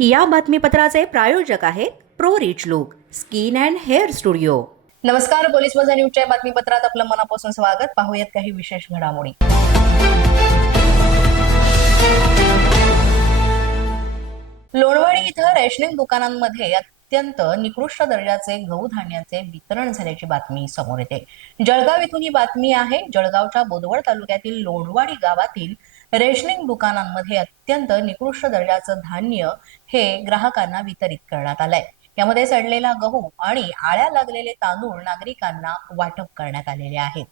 या बातमीपत्राचे प्रायोजक आहेत pro rich look skin and hair studio. नमस्कार पोलीस माझा न्यूजच्या बातमीपत्रात आपलं मनापासून स्वागत. पाहूयात काही विशेष घडामोडी. लोणवाडी इथं रेशनिंग दुकानांमध्ये अत्यंत निकृष्ट दर्जाचे गहू धान्याचे वितरण झाल्याची बातमी समोर येते. जळगाव इथून ही बातमी आहे. जळगावच्या बोदवड तालुक्यातील लोणवाडी गावातील रेशनिंग दुकानांमध्ये अत्यंत निकृष्ट दर्जाचं धान्य हे ग्राहकांना वितरित करण्यात आलंय. यामध्ये सडलेला गहू आणि आळ्या लागलेले तांदूळ नागरिकांना वाटप करण्यात आलेले आहेत.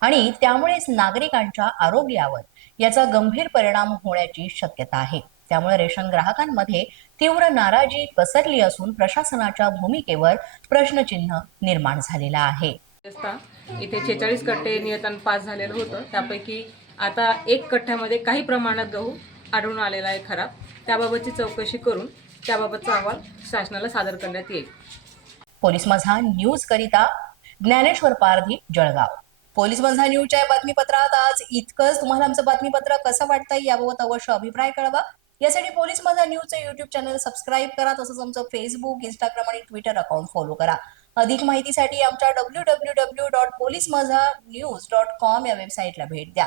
आणि त्यामुळेच नागरिकांच्या आरोग्यावर याचा गंभीर परिणाम होण्याची शक्यता आहे. त्यामुळे रेशन ग्राहकांमध्ये तीव्र नाराजी पसरली असून प्रशासनाच्या भूमिकेवर प्रश्नचिन्ह निर्माण झालेला आहे. इथे छेचाळीस कट्टे नियतन पास झालेलं होतं. त्यापैकी आता एक कठ्ठ्यामध्ये काही प्रमाणात गहू आढळून आलेला आहे खराब. त्याबाबतची चौकशी करून त्याबाबतचा अहवाल शासनाला सादर करण्यात येईल. पोलीस माझा न्यूज करिता ज्ञानेश्वर पारधी जळगाव. पोलीस माझा न्यूजच्या बातमीपत्रात आज इतकंच. तुम्हाला आमचं बातमीपत्र कसं वाटतंय याबाबत अवश्य अभिप्राय कळवा. यासाठी पोलीस माझा न्यूजचं युट्यूब चॅनल सबस्क्राईब करा तसंच आमचं फेसबुक इंस्टाग्राम आणि ट्विटर अकाउंट फॉलो करा. अधिक माहितीसाठी आमच्या W W W dot police Majha news dot com या वेबसाईटला भेट द्या.